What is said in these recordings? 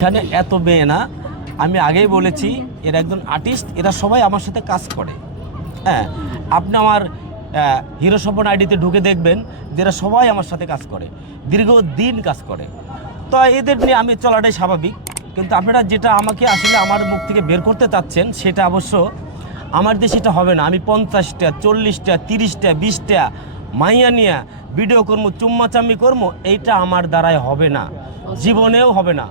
এখানে এত মেয়ে না, আমি আগেই বলেছি এরা একজন আর্টিস্ট, এরা সবাই আমার সাথে কাজ করে। হ্যাঁ, আপনি আমার হিরো স্বপন আইডিতে ঢুকে দেখবেন যে এরা সবাই আমার সাথে কাজ করে, দীর্ঘদিন কাজ করে। তো এদের নিয়ে আমি চলাটাই স্বাভাবিক। কিন্তু আপনারা যেটা আমাকে আসলে আমার মুখ থেকে বের করতে চাচ্ছেন সেটা অবশ্য আমার দেশে এটা হবে না। আমি 50টা 40টা 30টা 20টা মাইয়া নিয়ে ভিডিও করবো, চুম্মাচাম্মি করবো, এইটা আমার দ্বারাই হবে না, জীবনেও হবে না,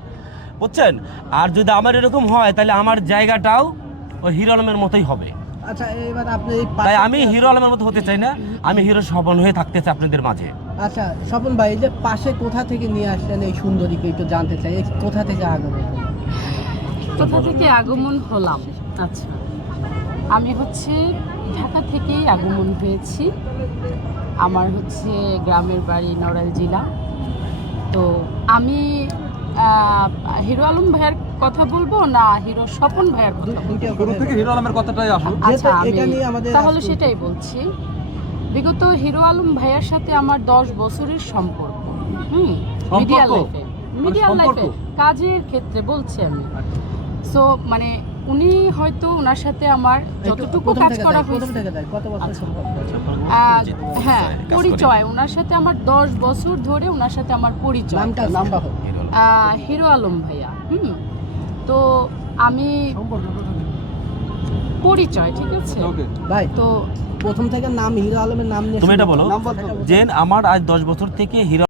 বুঝছেন? আর যদি আমার এরকম হয় তাহলে আমার জায়গাটাও ওই হিরো আলমের মতোই হবে। আচ্ছা, এবার আপনি তাই আমি হিরো আলমের মতো হতে চাই না, আমি হিরো স্বপন হয়ে থাকতে চাই আপনাদের মাঝে। আচ্ছা স্বপন ভাই, এই যে পাশে কোথা থেকে নিয়ে আসলেন এই সুন্দরীকে একটু জানতে চাই, এই কোথা থেকে আগমন? কোথা থেকে আগমন হলাম? আচ্ছা, আমি হচ্ছে ঢাকা থেকেই আগমন হয়েছি। আমার হচ্ছে গ্রামের বাড়ি নড়াইল জেলা। তো আমি হিরো আলম ভাইয়ের কথা বলবো না হিরো স্বপন ভাইয়ের কথা বলবো? শুরু থেকে হিরো আলমের কথাটাই আসুন। আচ্ছা, এটা নিয়ে আমাদের তাহলে সেটাই বলছি। বিগত হিরো আলম ভাইয়ার সাথে আমার 10 বছরের সম্পর্ক। মিডিয়া লাইফে, কাজের ক্ষেত্রে বলছি আমি। সো মানে উনি হয়তো ওনার সাথে আমার যতটুকু কাজ করা হয়েছে, কত বছর সম্পর্ক? হ্যাঁ পরিচয়, ওনার সাথে আমার 10 বছর ধরে ওনার সাথে আমার পরিচয়। নামটা হোক। হিরো আলম ভাইয়া। তো আমি পরিচয়, ঠিক আছে ভাই, তো প্রথম থেকে নাম হিরো আলমের নাম নিয়ে তুমি এটা বলো নাম বলতে হবে। যে আমার আজ 10 বছর থেকে হিরো